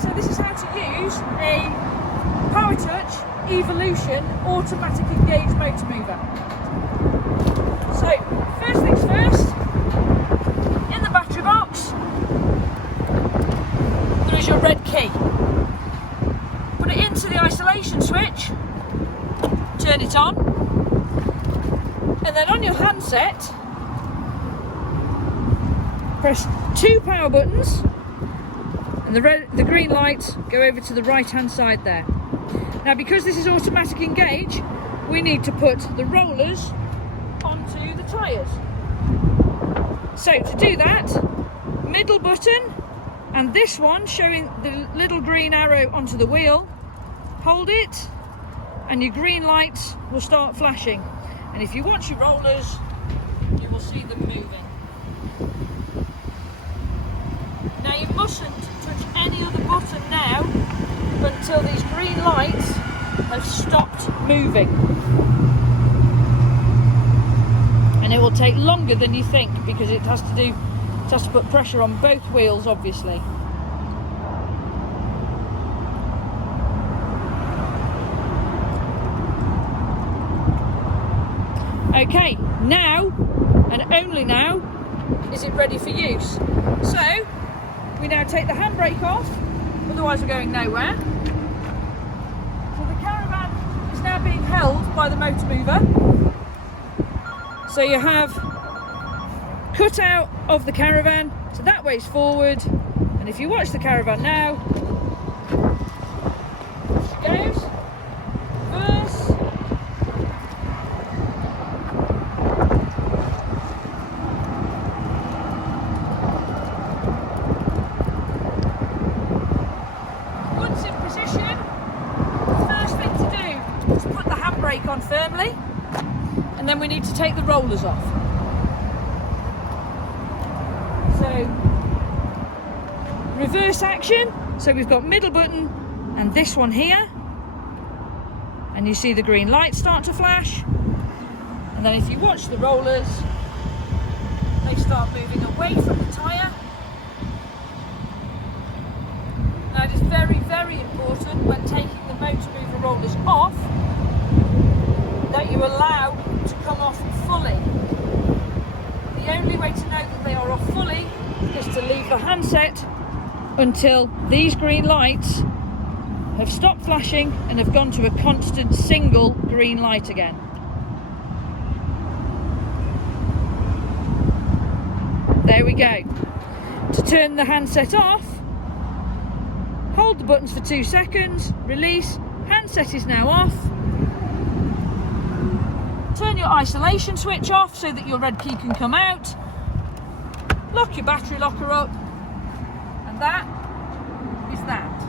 So this is how to use a Powrtouch Evolution Automatic Engage motor mover. So first things first, in the battery box there is your red key. Put it into the isolation switch, turn it on, and then on your handset press 2 power buttons, and the green lights go over to the right hand side there. Now because this is automatic engage, we need to put the rollers onto the tyres. So to do that, middle button and this one showing the little green arrow onto the wheel, hold it and your green lights will start flashing, and if you watch your rollers you will see them moving. Now you mustn't touch any other button now until these green lights have stopped moving, and it will take longer than you think because it has to put pressure on both wheels, obviously. Okay, now and only now is it ready for use. So we now take the handbrake off, otherwise we're going nowhere. So the caravan is now being held by the motor mover. So you have cut out of the caravan, so that way's forward, and if you watch the caravan now, she goes, reverse, once in position, the first thing to do is to put the handbrake on firmly, and then we need to take the rollers off. So reverse action, so we've got middle button and this one here, and you see the green lights start to flash, and then if you watch the rollers they start moving away from the tyre. Now it is very, very important when taking the motor mover rollers off that you allow to come off fully. The only way to know that they are off fully is to leave the handset until these green lights have stopped flashing and have gone to a constant single green light again. There we go. To turn the handset off, hold the buttons for 2 seconds, release, handset is now off. Turn your isolation switch off so that your red key can come out. Lock your battery locker up, and that is that.